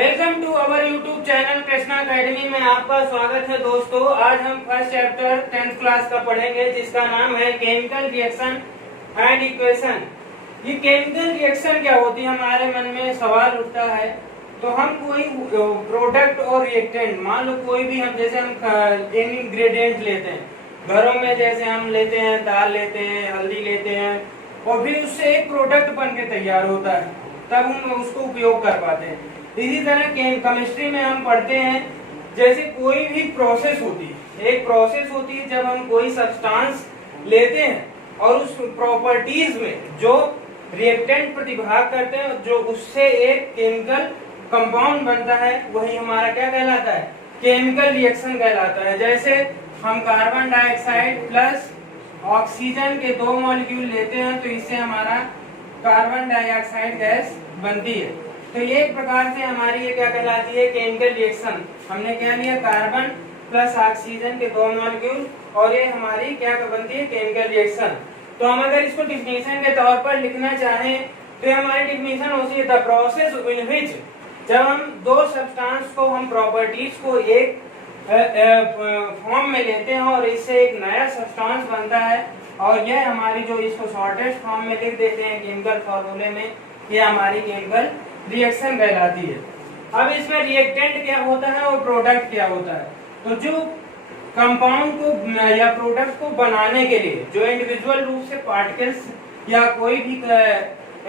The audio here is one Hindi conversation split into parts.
Welcome to our YouTube channel Krishna academy में आपका स्वागत है दोस्तों। आज हम फर्स्ट चैप्टर 10th क्लास का पढ़ेंगे जिसका नाम है केमिकल रिएक्शन एंड इक्वेशन। ये केमिकल रिएक्शन क्या होती है, हमारे मन में सवाल उठता है। तो हम कोई प्रोडक्ट और रिएक्टेंट, मान लो कोई भी, हम जैसे हम इंग्रेडिएंट लेते हैं घरों में, जैसे हम लेते हैं दाल लेते हैं, हल्दी लेते हैं, और फिर उससे एक प्रोडक्ट बन के तैयार होता है, तब हम उसको उपयोग कर पाते हैं। इसी तरह केमिस्ट्री में हम पढ़ते हैं, जैसे कोई भी प्रोसेस होती है, एक प्रोसेस होती है जब हम कोई सब्सटेंस लेते हैं और उस प्रॉपर्टीज में जो रिएक्टेंट प्रतिभाग करते हैं, जो उससे एक केमिकल कंपाउंड बनता है, वही हमारा क्या कहलाता है, केमिकल रिएक्शन कहलाता है। जैसे हम कार्बन डाइऑक्साइड प्लस ऑक्सीजन के दो मॉलिक्यूल लेते हैं तो इससे हमारा कार्बन डाइऑक्साइड गैस बनती है। तो ये एक प्रकार से हमारी ये क्या कहलाती है, केमिकल रिएक्शन। हमने क्या लिया, कार्बन प्लस ऑक्सीजन के दो मॉलिक्यूल, और ये हमारी क्या बनती है, केमिकल रिएक्शन। तो हम अगर इसको डिफिनेशन के तौर पर लिखना चाहें तो हमारी डिफिनेशन होती है द प्रोसेस इन विच, जब हम दो सब्सटेंस को, हम प्रॉपर्टीज को एक फॉर्म में लेते हैं और इससे एक नया सब्सटेंस बनता है, और यह हमारी जो इसको शॉर्टेस्ट फॉर्म में लिख देते हैं केमिकल फॉर्मूले में, ये हमारी केमिकल रिएक्शन कहलाती है। अब इसमें रिएक्टेंट क्या होता है और प्रोडक्ट क्या होता है। तो जो कंपाउंड को या प्रोडक्ट को बनाने के लिए जो इंडिविजुअल रूप से पार्टिकल्स या कोई भी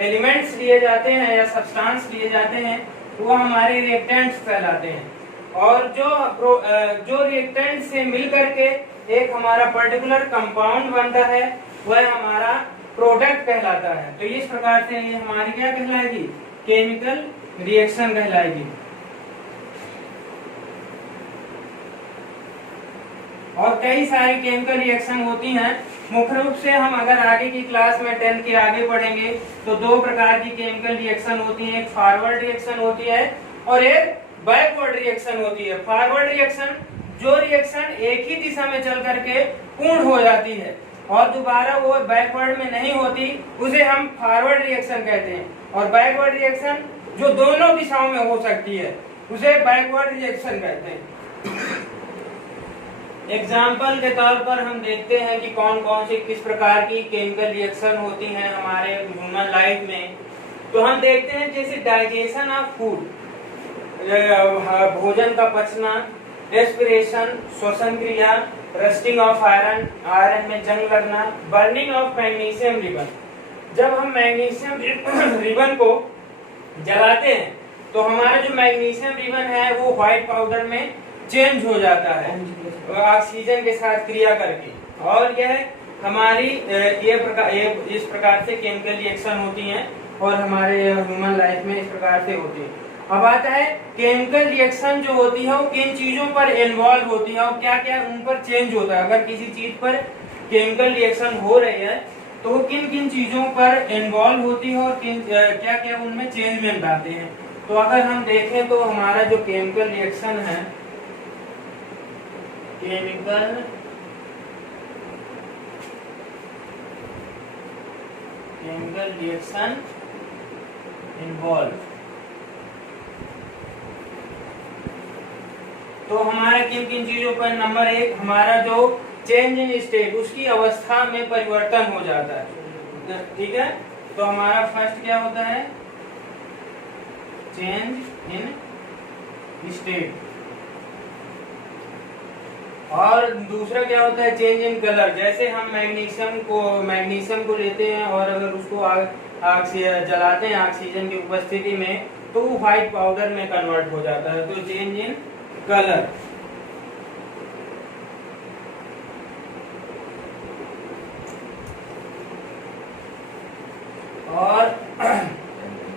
एलिमेंट्स लिए जाते हैं या सब्सटेंस लिए जाते हैं, वो हमारे रिएक्टेंट्स कहलाते हैं। और जो रिएक्टेंट से मिल करके एक हमारा पर्टिकुलर कंपाउंड बनता है, वह हमारा प्रोडक्ट कहलाता है। तो इस प्रकार से ये हमारी क्या कहलाएगी, केमिकल रिएक्शन कहलाएगी। और कई सारी केमिकल रिएक्शन होती हैं। मुख्य रूप से हम अगर आगे की क्लास में 10th के आगे पढ़ेंगे तो दो प्रकार की केमिकल रिएक्शन होती है, एक फॉरवर्ड रिएक्शन होती है और एक बैकवर्ड रिएक्शन होती है। फॉरवर्ड रिएक्शन, जो रिएक्शन एक ही दिशा में चल करके पूर्ण हो जाती है और दोबारा वो बैकवर्ड में नहीं होती, उसे हम फॉरवर्ड रिएक्शन कहते हैं। और बैकवर्ड रिएक्शन जो दोनों दिशाओं में हो सकती है, उसे बैकवर्ड रिएक्शन कहते हैं। एग्जाम्पल के तौर पर हम देखते हैं कि कौन कौन सी किस प्रकार की केमिकल रिएक्शन होती हैं हमारे ह्यूमन लाइफ में। तो हम देखते हैं जैसे डाइजेशन ऑफ फूड, भोजन का पचना, रेस्पिरेशन, श्वसन क्रिया, रस्टिंग ऑफ आयरन, आयरन में जंग लगना, बर्निंग ऑफ मैग्नीशियम रिबन। जब हम मैग्नीशियम रिबन को जलाते हैं तो हमारा जो मैग्नीशियम रिबन है वो व्हाइट पाउडर में चेंज हो जाता है ऑक्सीजन के साथ क्रिया करके, और यह हमारी इस प्रकार से केमिकल रिएक्शन होती हैं और हमारे ह्यूमन लाइफ में इस प्रकार से होती है। अब आता है केमिकल रिएक्शन जो होती है वो किन चीजों पर इन्वॉल्व होती है और क्या क्या उन पर चेंज होता है। अगर किसी चीज पर केमिकल रिएक्शन हो रही है तो वो किन किन चीजों पर इन्वॉल्व होती है और क्या क्या उनमें चेंजमेंट आते हैं। तो अगर हम देखें तो हमारा जो केमिकल रिएक्शन है, केमिकल रिएक्शन इन्वॉल्व, तो हमारा किन किन चीजों पर, नंबर एक हमारा जो चेंज इन स्टेट, उसकी अवस्था में परिवर्तन हो जाता है। ठीक है, तो हमारा फर्स्ट क्या होता है, चेंज इन स्टेट, और दूसरा क्या होता है, चेंज इन कलर। जैसे हम मैग्नीशियम को लेते हैं और अगर उसको जलाते हैं ऑक्सीजन की उपस्थिति में तो वो व्हाइट पाउडर में कन्वर्ट हो जाता है, तो चेंज इन कलर। और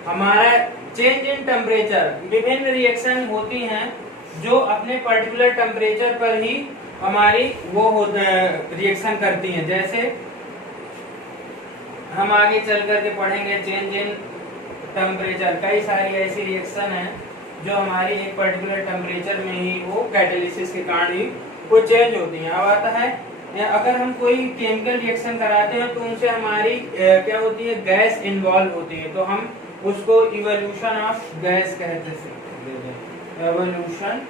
हमारा चेंज इन टेम्परेचर, विभिन्न रिएक्शन होती हैं जो अपने पर्टिकुलर टेम्परेचर पर ही हमारी वो रिएक्शन करती हैं। जैसे हम आगे चल करके पढ़ेंगे चेंज इन टेम्परेचर, कई सारी ऐसी रिएक्शन है जो हमारी एक पर्टिकुलर टेम्परेचर में ही वो कैटालिसिस के कारण ही वो चेंज होती हैं। अब आता है, अगर हम कोई केमिकल रिएक्शन कराते हैं तो उनसे हमारी क्या होती है, गैस इन्वॉल्व होती है, तो हम उसको इवोल्यूशन ऑफ गैस कहते हैं। Evolution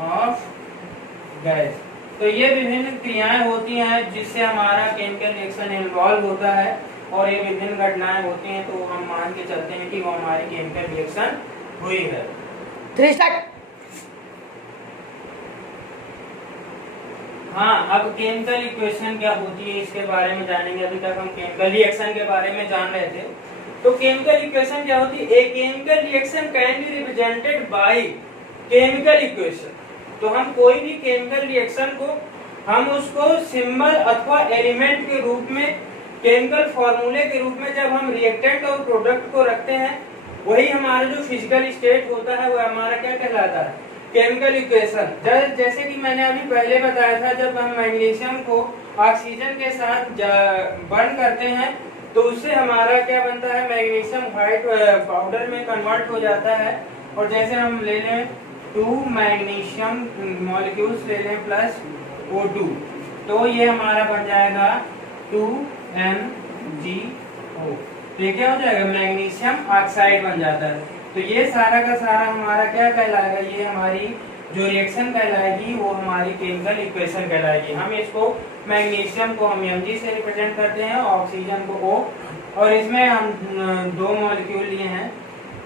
of gas. तो ये विभिन्न क्रियाएं होती हैं जिससे हमारा केमिकल रिएक्शन इन्वॉल्व होता है और ये विभिन्न घटनाएं होती हैं, तो हम मान के चलते हैं कि वो हमारी केमिकल रिएक्शन हुई है। 3 स्टार्ट। हाँ, अब केमिकल इक्वेशन क्या होती है इसके बारे में जानेंगे। अभी तक हम केमिकल रिएक्शन के बारे में जान रहे थे। तो केमिकल इक्वेशन क्या होती है? A chemical reaction can be represented by chemical equation. तो हम कोई भी केमिकल रिएक्शन को हम उसको सिंबल अथवा एलिमेंट के रूप में, केमिकल फॉर्मूले के रूप में जब हम रिएक्टेंट और प्रोडक्ट को रखते हैं, वही हमारा जो फिजिकल स्टेट होता है वह हमारा क्या कहलाता है? Chemical equation. जैसे कि मैंने अभी पहले बताया था, जब हम मैग्नीशियम को ऑक्सीजन के साथ बर्न करते हैं तो उससे हमारा क्या बनता है? मैग्नीशियम व्हाइट पाउडर में कन्वर्ट हो जाता है। और जैसे हम ले लें 2 मैग्नीशियम मॉलिक्यूल्स ले लें प्लस O2, तो ये हमारा बन जाएगा 2MgO। तो ये क्या हो जाएगा? मैग्नीशियम ऑक्साइड बन जाता है। तो ये सारा का सारा हमारा क्या कहलाएगा? ये हमारी जो रिएक्शन कहलाएगी वो हमारी केमिकल इक्वेशन कहलाएगी। हम इसको मैग्नीशियम को हम Mg से रिप्रेजेंट करते हैं, ऑक्सीजन को O, और इसमें हम 2 मॉलिक्यूल लिए हैं,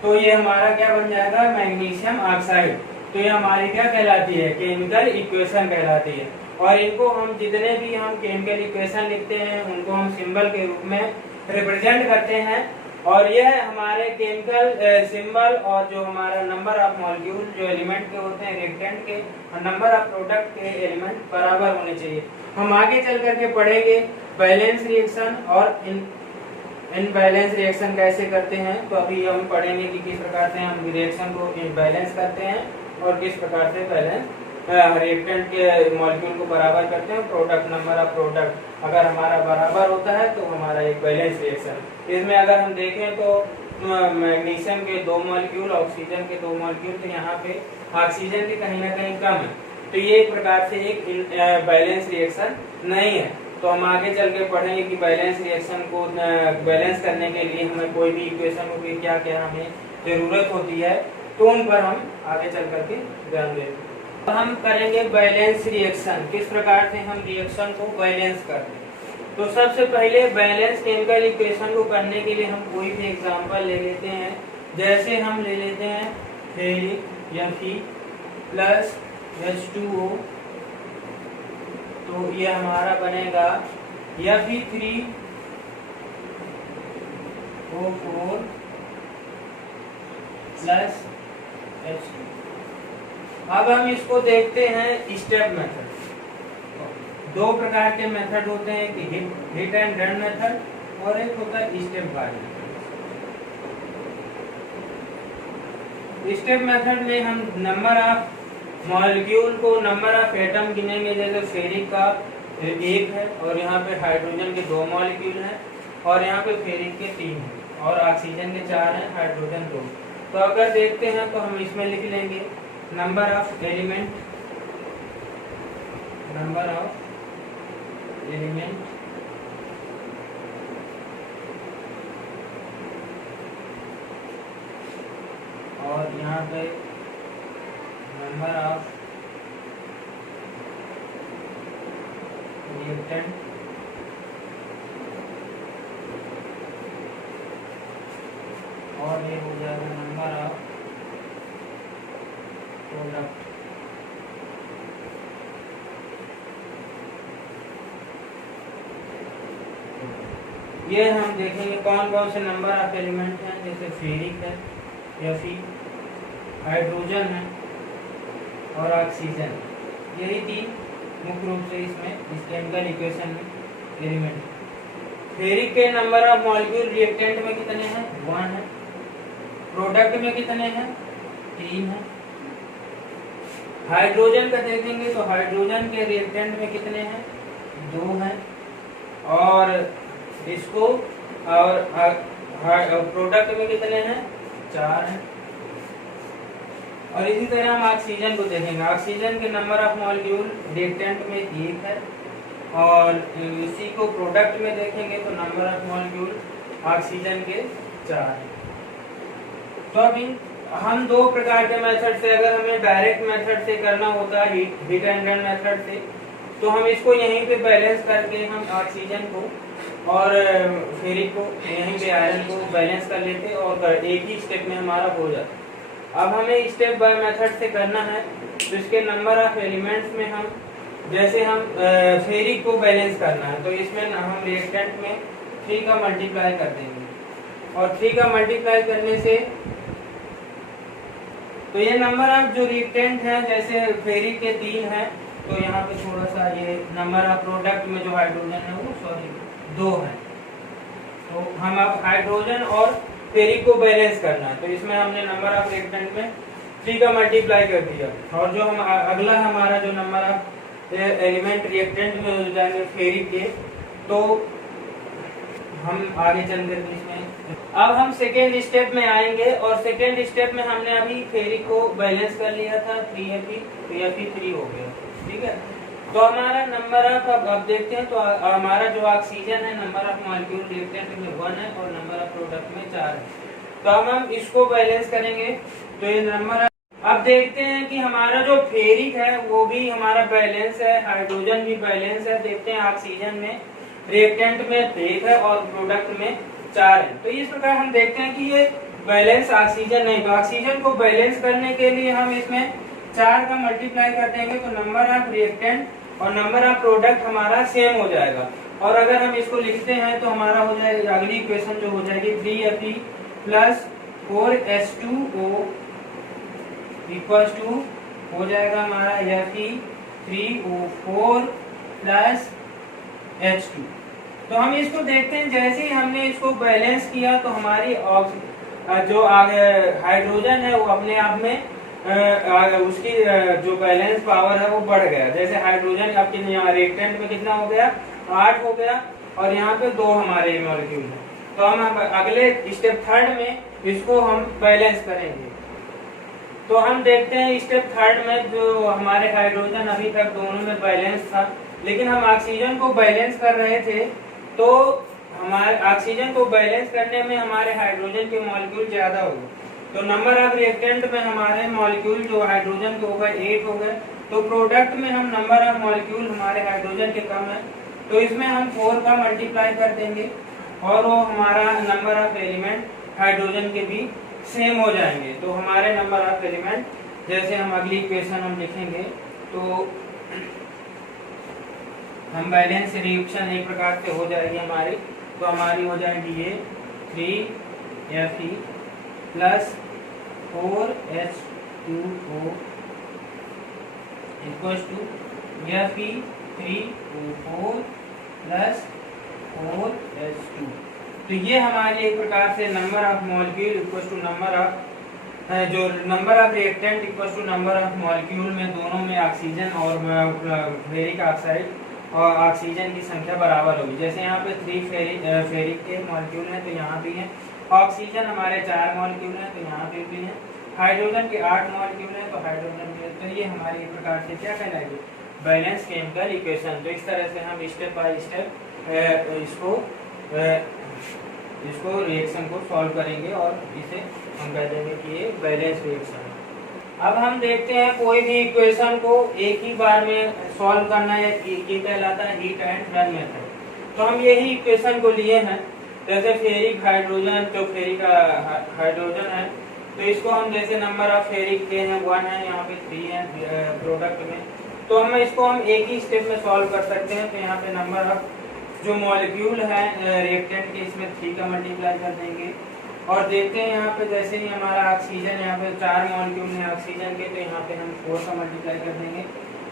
तो ये हमारा क्या बन जाएगा? Magnesium oxide. तो ये हमारी क्या कहलाती है? केमिकल इक्वेशन कहलाती है। और इनको हम जितने भी हम केमिकल इक्वेशन लिखते हैं उनको हम सिंबल के रूप में रिप्रेजेंट करते हैं। और यह हमारे केमिकल सिंबल और जो हमारा नंबर ऑफ मॉलिक्यूल जो एलिमेंट के होते हैं रिएक्टेंट के, और नंबर ऑफ प्रोडक्ट के एलिमेंट बराबर होने चाहिए। हम आगे चल करके पढ़ेंगे बैलेंस रिएक्शन और इनबैलेंस रिएक्शन कैसे करते हैं। तो अभी हम पढ़ेंगे कि किस प्रकार से हम रिएक्शन को इनबैलेंस करते हैं और किस प्रकार से बैलेंस रिएक्टेंट के मॉलिक्यूल को बराबर करते हैं। प्रोडक्ट, नंबर ऑफ प्रोडक्ट अगर हमारा बराबर होता है तो हमारा एक बैलेंस रिएक्शन। इसमें अगर हम देखें तो मैग्नीशियम के 2 मॉलिक्यूल, ऑक्सीजन के 2 मॉलिक्यूल, तो यहाँ पे ऑक्सीजन के कहीं ना कहीं कम है, तो ये एक प्रकार से एक बैलेंस रिएक्शन नहीं है। तो हम आगे चल के पढ़ेंगे कि बैलेंस रिएक्शन को बैलेंस करने के लिए हमें कोई भी इक्वेशन को क्या क्या हमें जरूरत होती है, तो उन पर हम आगे चल करके ध्यान देंगे। हम करेंगे बैलेंस रिएक्शन, किस प्रकार से हम रिएक्शन को बैलेंस करते हैं। तो सबसे पहले बैलेंस केमिकल इक्वेशन को करने के लिए हम कोई भी एग्जांपल ले लेते हैं। जैसे हम ले लेते हैं फेरिक Fe प्लस H2O, तो ये हमारा बनेगा Fe3O4 प्लस H2। अब हम इसको देखते हैं स्टेप मेथड। 2 प्रकार के मेथड होते हैं, कि हिट एंड रन मेथड और एक होता है step by method. Step method में हम नंबर ऑफ मॉलिक्यूल को, नंबर ऑफ एटम गिनेंगे। जैसे फेरिक का 1 है और यहाँ पे हाइड्रोजन के 2 मॉलिक्यूल हैं, और यहाँ पे फेरिक के 3 हैं और ऑक्सीजन के 4 हैं, हाइड्रोजन 2। तो अगर देखते हैं तो हम इसमें लिख लेंगे number of element, number of element और यहाँ पे नंबर ऑफ रिएक्टेंट और ये हो जाएगा नंबर ऑफ प्रोडक्ट। ये हम देखेंगे कौन कौन से नंबर ऑफ एलिमेंट हैं। जैसे फेरिक है, Fe, हाइड्रोजन है और ऑक्सीजन। यही 3 मुख्य रूप से इसमें इस केमिकल इक्वेशन में एलिमेंट। फेरिक के नंबर ऑफ मॉलिक्यूल रिएक्टेंट में कितने हैं? 1 है। प्रोडक्ट में कितने हैं? 3 है। हाइड्रोजन का देखेंगे तो हाइड्रोजन के रिएक्टेंट में कितने हैं? 2 हैं। और इसको और प्रोडक्ट में कितने हैं? 4 हैं। और इसी तरह हम ऑक्सीजन को देखेंगे। ऑक्सीजन के नंबर ऑफ मॉलिक्यूल रिएक्टेंट में 1 है, और इसी को प्रोडक्ट में देखेंगे तो नंबर ऑफ मॉलिक्यूल ऑक्सीजन के 4 हैं। तो अब हम दो प्रकार के मेथड से, अगर हमें डायरेक्ट मेथड से करना होता है हीट एंड रन मेथड से, तो हम इसको यहीं पे बैलेंस करके हम ऑक्सीजन को और फेरिक को, यहीं पे आयरन को बैलेंस कर लेते और एक ही स्टेप में हमारा हो जाता। अब हमें स्टेप बाय मेथड से करना है, तो इसके नंबर ऑफ एलिमेंट्स में हम, जैसे हम फेरिक को बैलेंस करना है, तो इसमें हम रिएक्टेंट में 3 का मल्टीप्लाई कर देंगे, और 3 का मल्टीप्लाई करने से तो ये नंबर ऑफ जो रिएक्टेंट है, जैसे फेरिक के 3 है, तो यहाँ पे थोड़ा सा ये नंबर ऑफ प्रोडक्ट में जो हाइड्रोजन है वो 2 है। तो हम अब हाइड्रोजन और फेरिक को बैलेंस करना है, तो इसमें हमने नंबर ऑफ रिएक्टेंट में 3 का मल्टीप्लाई कर दिया, और जो हम अगला हमारा जो नंबर ऑफ एलिमेंट रिएक्टेंट में हो जाएंगे फेरिक के, तो हम आगे चलकर इसमें अब हम सेकेंड स्टेप में आएंगे, और सेकेंड स्टेप में हमने अभी फेरिक को बैलेंस कर लिया था 3Fe, तो Fe3 हो गया, ठीक है। तो हमारा नंबर ऑफ, अब देखते हैं, तो हमारा जो ऑक्सीजन है नंबर ऑफ मॉलिक्यूल रिएक्टेंट में 1 है और नंबर ऑफ प्रोडक्ट में 4 है। तो अब हम इसको बैलेंस करेंगे, तो ये नंबर, अब देखते हैं कि हमारा जो फेरिक है वो भी हमारा बैलेंस है, हाइड्रोजन भी बैलेंस है। देखते हैं ऑक्सीजन में रिएक्टेंट में 1 है और प्रोडक्ट में 4 है। तो इस प्रकार हम देखते हैं कि ये बैलेंस ऑक्सीजन नहीं, तो ऑक्सीजन को बैलेंस करने के लिए हम इसमें 4 का मल्टीप्लाई कर देंगे, तो नंबर ऑफ रिएक्टेंट और नंबर ऑफ प्रोडक्ट हमारा सेम हो जाएगा। और अगर हम इसको लिखते हैं तो हमारा हो जाएगा, अगली इक्वेशन जो हो जाएगी 3Fe plus 4H2O equal to हो जाएगा हमारा Fe3O4 प्लस H2। तो हम इसको देखते हैं, जैसे ही हमने इसको बैलेंस किया तो हमारी जो हाइड्रोजन है वो अपने आप में उसकी जो बैलेंस पावर है वो बढ़ गया। जैसे हाइड्रोजन आपके यहाँ रिएक्टेंट में कितना हो गया, 8 हो गया, और यहाँ पे 2 हमारे मॉलिक्यूल है। तो हम अगले स्टेप थर्ड में इसको हम बैलेंस करेंगे। तो हम देखते हैं स्टेप थर्ड में जो हमारे हाइड्रोजन अभी तक दोनों में बैलेंस था, लेकिन हम ऑक्सीजन को बैलेंस कर रहे थे, तो हमारे ऑक्सीजन को बैलेंस करने में हमारे हाइड्रोजन के मॉलिक्यूल ज्यादा हो गए। तो नंबर ऑफ रिएक्टेंट में हमारे मॉलिक्यूल जो हाइड्रोजन के हो गए 8 हो गए, तो प्रोडक्ट में हम नंबर ऑफ मॉलिक्यूल हमारे हाइड्रोजन के कम है, तो इसमें हम 4 का मल्टीप्लाई कर देंगे, और वो हमारा नंबर ऑफ एलिमेंट हाइड्रोजन के भी सेम हो जाएंगे। तो हमारे नंबर ऑफ एलिमेंट, जैसे हम अगली इक्वेशन हम लिखेंगे, तो हम बैलेंस रिएक्शन एक प्रकार से हो जाएगी हमारी, तो हमारी हो जाएगी ये 3Fe plus 4H2O equal to Fe3O4 plus 4H2। तो ये हमारे एक प्रकार से number of molecule equal to number of जो number of reactant equal to number of molecule में दोनों में ऑक्सीजन और फेरिक ऑक्साइड और ऑक्सीजन की संख्या बराबर होगी। जैसे यहाँ पे 3 फेरिक के मॉलिक्यूल हैं, तो यहाँ भी हैं। ऑक्सीजन हमारे 4 मॉलिक्यूल हैं, तो यहाँ पे भी हैं। हाइड्रोजन के 8 मॉलिक्यूल हैं, तो हाइड्रोजन के, तो ये हमारी एक प्रकार से क्या कहलाएगी, बैलेंस केमिकल इक्वेशन। तो इस तरह से हम स्टेप बाय स्टेप इसको रिएक्शन को सॉल्व करेंगे, और इसे हम कह देंगे कि ये बैलेंस रिएक्शन है। अब हम देखते हैं कोई भी इक्वेशन को एक ही बार में सॉल्व करना है, ये कहलाता है हीट एंड रन मेथड। तो हम यही इक्वेशन को लिए हैं, जैसे फेरिक हाइड्रोजन, जो फेरिक हाइड्रोजन है, तो इसको हम जैसे नंबर ऑफ फेरिक के हैं 1 है, यहाँ पे 3 है प्रोडक्ट में, तो हम इसको हम एक ही स्टेप में सॉल्व कर सकते हैं। तो यहाँ पे नंबर ऑफ जो मॉलिक्यूल है रिएक्टेंट के, इसमें 3 का मल्टीप्लाई कर देंगे, और देखते हैं यहाँ पे जैसे ही हमारा ऑक्सीजन, यहाँ पे 4 मॉलिक्यूल हैं ऑक्सीजन के, तो यहाँ पे हम 4 का मल्टीप्लाई कर देंगे,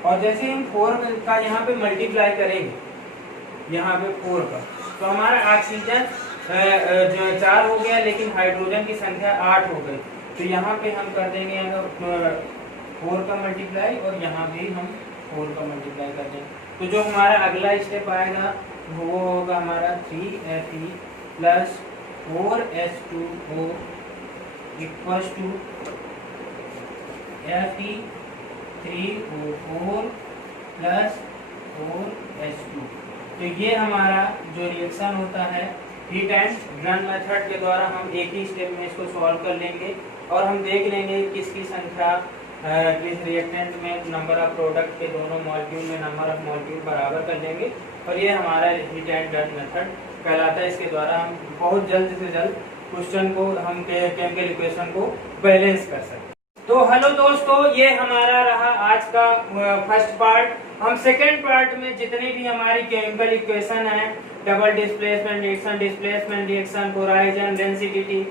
और जैसे हम 4 का यहाँ पे मल्टीप्लाई करेंगे, यहाँ पे 4 का, तो हमारा ऑक्सीजन जो 4 हो गया, लेकिन हाइड्रोजन की संख्या 8 हो गई। तो यहाँ पे हम कर देंगे 4 का मल्टीप्लाई, और यहाँ भी हम 4 का मल्टीप्लाई कर देंगे। तो जो हमारा अगला स्टेप आएगा वो होगा हमारा 3Fe plus 4H2O equal to Fe3O4 plus 4H2। तो ये हमारा जो रिएक्शन होता है हीट एंड रन मेथड के द्वारा हम एक ही स्टेप में इसको सॉल्व कर लेंगे और हम देख लेंगे किसकी संख्या किस रिएक्टेंट में नंबर ऑफ प्रोडक्ट के दोनों मॉलिक्यूल में नंबर ऑफ मॉलिक्यूल बराबर कर लेंगे और ये हमारा हीट एंड रन मेथड कहलाता है। इसके द्वारा हम बहुत जल्द से जल्द क्वेश्चन को हम केमिकल इक्वेशन को बैलेंस कर सकते हैं। तो हेलो दोस्तों, ये हमारा रहा आज का फर्स्ट पार्ट। हम सेकेंड पार्ट में जितनी भी हमारी केमिकल इक्वेशन है, डबल डिस्प्लेसमेंट रिएक्शन, कोराइजन, डेंसिटी,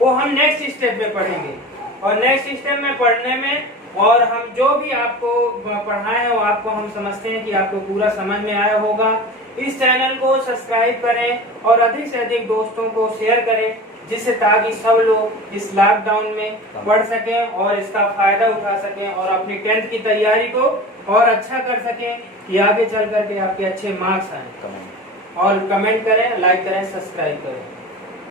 वो हम नेक्स्ट स्टेप में पढ़ेंगे। और नेक्स्ट स्टेप में पढ़ने में और हम जो भी आपको पढ़ाए हैं वो आपको हम समझते हैं कि आपको पूरा समझ में आया होगा। इस चैनल को सब्सक्राइब करें और अधिक से अधिक दोस्तों को शेयर करें, जिससे ताकि सब लोग इस लॉकडाउन में पढ़ सकें और इसका फायदा उठा सकें और अपनी 10th की तैयारी को और अच्छा कर सकें कि आगे चल करके आपके अच्छे मार्क्स आए। और कमेंट करें, लाइक करें, सब्सक्राइब करें।